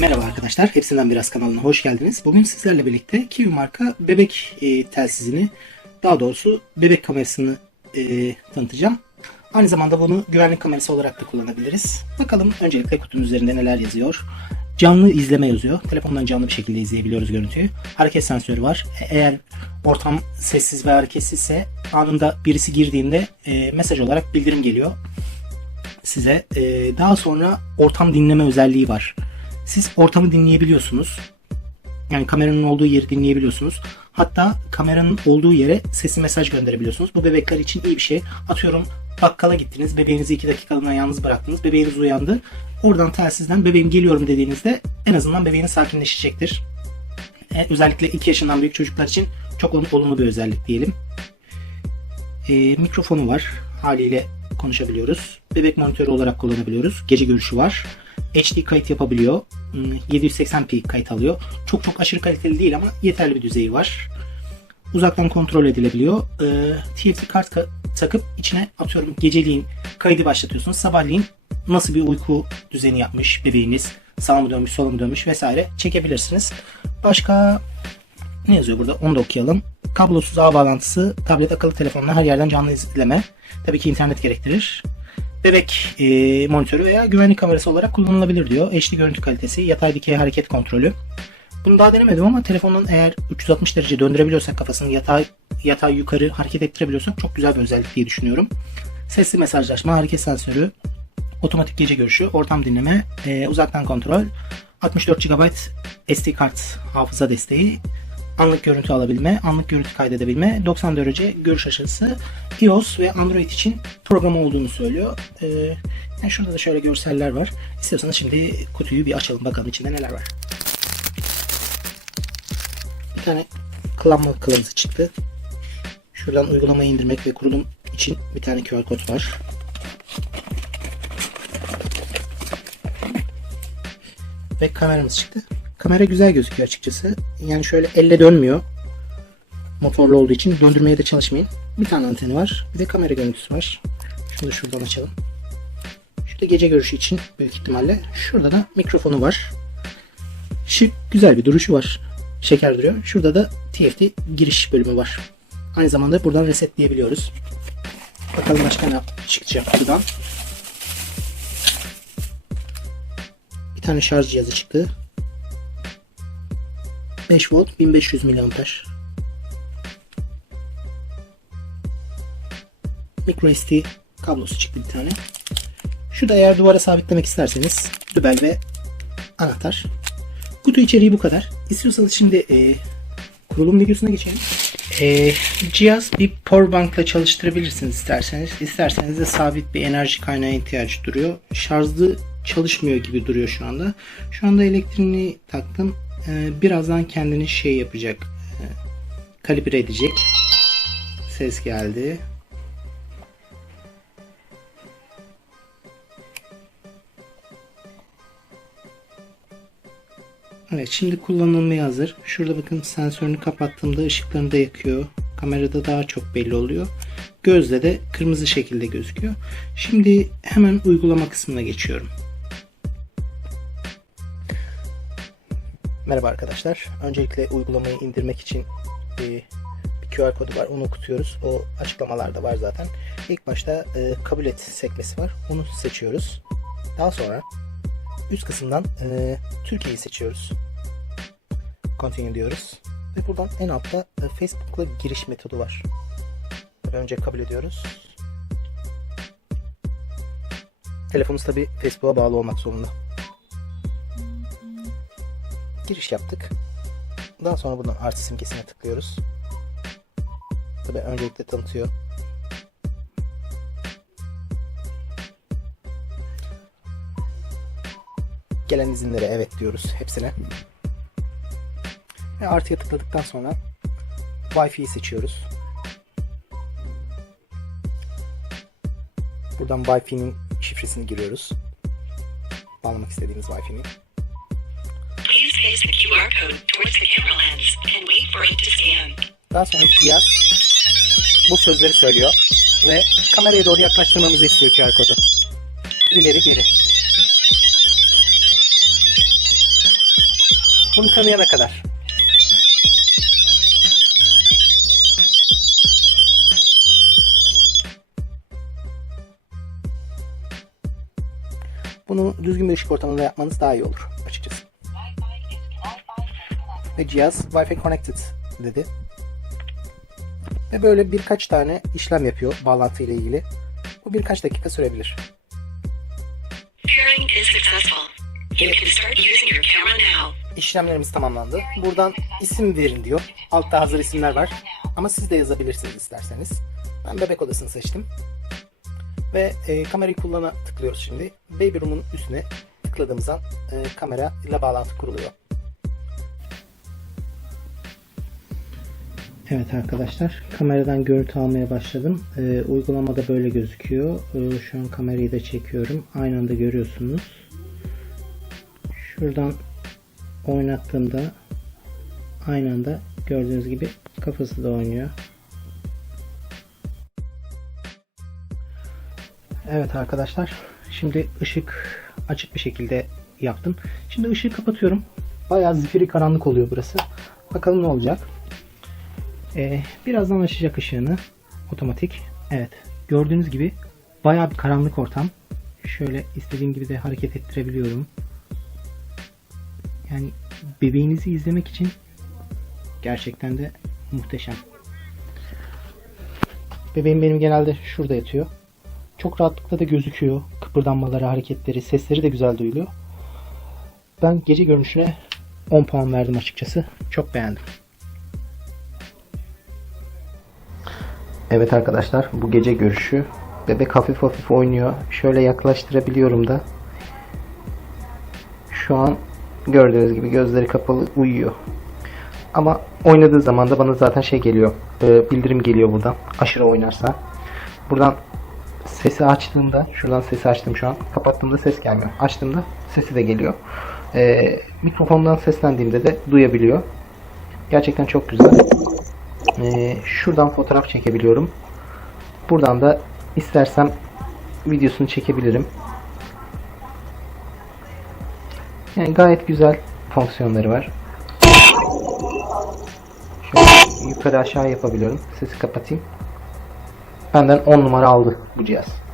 Merhaba arkadaşlar, Hepsinden Biraz kanalına hoş geldiniz. Bugün sizlerle birlikte Kiwi marka bebek e, telsizini, daha doğrusu bebek kamerasını e, tanıtacağım. Aynı zamanda bunu güvenlik kamerası olarak da kullanabiliriz. Bakalım öncelikle kutunun üzerinde neler yazıyor. Canlı izleme yazıyor. Telefondan canlı bir şekilde izleyebiliyoruz görüntüyü. Hareket sensörü var. E- Eğer ortam sessiz ve hareketsizse anında birisi girdiğinde e, mesaj olarak bildirim geliyor size. E, daha sonra ortam dinleme özelliği var. Siz ortamı dinleyebiliyorsunuz. Yani kameranın olduğu yeri dinleyebiliyorsunuz. Hatta kameranın olduğu yere sesli mesaj gönderebiliyorsunuz. Bu bebekler için iyi bir şey. Atıyorum bakkala gittiniz. Bebeğinizi 2 dakikalığına yalnız bıraktınız. Bebeğiniz uyandı. Oradan telsizden bebeğim geliyorum dediğinizde en azından bebeğiniz sakinleşecektir. E, özellikle 2 yaşından büyük çocuklar için çok ol- olumlu bir özellik diyelim. E, mikrofonu var. Haliyle konuşabiliyoruz. Bebek monitörü olarak kullanabiliyoruz. Gece görüşü var. HD kayıt yapabiliyor. Hmm, 780p kayıt alıyor. Çok çok aşırı kaliteli değil ama yeterli bir düzeyi var. Uzaktan kontrol edilebiliyor. Ee, TFT kart ka- takıp içine atıyorum geceliğin kaydı başlatıyorsunuz. Sabahleyin nasıl bir uyku düzeni yapmış bebeğiniz, sağa mı dönmüş, sola mı dönmüş vesaire çekebilirsiniz. Başka ne yazıyor burada? Onu da okuyalım. Kablosuz ağ bağlantısı, tablet, akıllı telefonla her yerden canlı izleme. Tabii ki internet gerektirir. Bebek e, monitörü veya güvenlik kamerası olarak kullanılabilir diyor. HD görüntü kalitesi, yatay dikey hareket kontrolü. Bunu daha denemedim ama telefonun eğer 360 derece döndürebiliyorsak kafasını yatay yatay yukarı hareket ettirebiliyorsak çok güzel bir özellik diye düşünüyorum. Sesli mesajlaşma, hareket sensörü, otomatik gece görüşü, ortam dinleme, e, uzaktan kontrol, 64 GB SD kart hafıza desteği, anlık görüntü alabilme, anlık görüntü kaydedebilme, 90 derece görüş açısı, iOS ve Android için programı olduğunu söylüyor. Ee, yani şurada da şöyle görseller var. İstiyorsanız şimdi kutuyu bir açalım bakalım içinde neler var. Tane kullanma kılavuzu çıktı. Şuradan uygulamayı indirmek ve kurulum için bir tane QR kod var. Ve kameramız çıktı. Kamera güzel gözüküyor açıkçası. Yani şöyle elle dönmüyor. Motorlu olduğu için döndürmeye de çalışmayın. Bir tane anteni var. Bir de kamera görüntüsü var. Şunu da şuradan açalım. Şurada gece görüşü için büyük ihtimalle. Şurada da mikrofonu var. Şık güzel bir duruşu var. Şeker duruyor. Şurada da TFT giriş bölümü var. Aynı zamanda buradan resetleyebiliyoruz. Bakalım başka ne çıkacak buradan. Bir tane şarj cihazı çıktı. 5 volt 1500 miliamper. Micro SD kablosu çıktı bir tane. Şu da eğer duvara sabitlemek isterseniz dübel ve anahtar. Kutu içeriği bu kadar. İstiyorsanız şimdi e, kurulum videosuna geçelim. E, cihaz bir powerbank ile çalıştırabilirsiniz isterseniz. İsterseniz de sabit bir enerji kaynağı ihtiyaç duruyor. Şarjlı çalışmıyor gibi duruyor şu anda. Şu anda elektriğini taktım. E, birazdan kendini şey yapacak. E, kalibre edecek. Ses geldi. Evet şimdi kullanılmaya hazır. Şurada bakın sensörünü kapattığımda ışıklarını da yakıyor. Kamerada daha çok belli oluyor. Gözde de kırmızı şekilde gözüküyor. Şimdi hemen uygulama kısmına geçiyorum. Merhaba arkadaşlar. Öncelikle uygulamayı indirmek için e, bir QR kodu var. Onu okutuyoruz. O açıklamalarda var zaten. İlk başta e, kabul et sekmesi var. Onu seçiyoruz. Daha sonra üst kısımdan e, Türkiye'yi seçiyoruz. Continue diyoruz. Ve buradan en altta e, Facebook'la giriş metodu var. Önce kabul ediyoruz. Telefonunuz tabi Facebook'a bağlı olmak zorunda. Giriş yaptık. Daha sonra bunun artı simgesine tıklıyoruz. Tabi öncelikle tanıtıyor. Gelen izinlere evet diyoruz hepsine. Ve artıya tıkladıktan sonra Wi-Fi'yi seçiyoruz. Buradan Wi-Fi'nin şifresini giriyoruz. Bağlamak istediğimiz Wi-Fi'nin. QR. Daha sonra cihaz bu sözleri söylüyor ve kameraya doğru yaklaştırmamızı istiyor QR kodu. İleri geri. Bunu tanıyana kadar. Bunu düzgün bir ışık ortamında yapmanız daha iyi olur açıkçası. Ve cihaz Wi-Fi connected dedi. Ve böyle birkaç tane işlem yapıyor bağlantı ile ilgili. Bu birkaç dakika sürebilir. İşlemlerimiz tamamlandı. Buradan isim verin diyor. Altta hazır isimler var. Ama siz de yazabilirsiniz isterseniz. Ben bebek odasını seçtim. Ve e, kamerayı kullana tıklıyoruz şimdi. Baby Room'un üstüne tıkladığımız an e, kamera ile bağlantı kuruluyor. Evet arkadaşlar kameradan görüntü almaya başladım. E, uygulamada böyle gözüküyor. E, şu an kamerayı da çekiyorum. Aynı anda görüyorsunuz. Şuradan oynattığımda aynı anda gördüğünüz gibi kafası da oynuyor. Evet arkadaşlar şimdi ışık açık bir şekilde yaptım. Şimdi ışığı kapatıyorum. Bayağı zifiri karanlık oluyor burası. Bakalım ne olacak. Ee, birazdan açacak ışığını. Otomatik. Evet. Gördüğünüz gibi bayağı bir karanlık ortam. Şöyle istediğim gibi de hareket ettirebiliyorum. Yani bebeğinizi izlemek için gerçekten de muhteşem. Bebeğim benim genelde şurada yatıyor. Çok rahatlıkla da gözüküyor. Kıpırdanmaları, hareketleri, sesleri de güzel duyuluyor. Ben gece görünüşüne 10 puan verdim açıkçası. Çok beğendim. Evet arkadaşlar bu gece görüşü. Bebek hafif hafif oynuyor. Şöyle yaklaştırabiliyorum da. Şu an gördüğünüz gibi gözleri kapalı uyuyor. Ama oynadığı zaman da bana zaten şey geliyor. e, bildirim geliyor buradan. Aşırı oynarsa. Buradan sesi açtığımda şuradan sesi açtım şu an. Kapattığımda ses gelmiyor. Açtığımda sesi de geliyor. E, mikrofondan seslendiğimde de duyabiliyor. Gerçekten çok güzel. E, şuradan fotoğraf çekebiliyorum. Buradan da istersem videosunu çekebilirim. Yani gayet güzel fonksiyonları var. Şöyle yukarı aşağı yapabiliyorum. Sesi kapatayım. Benden 10 numara aldı bu cihaz.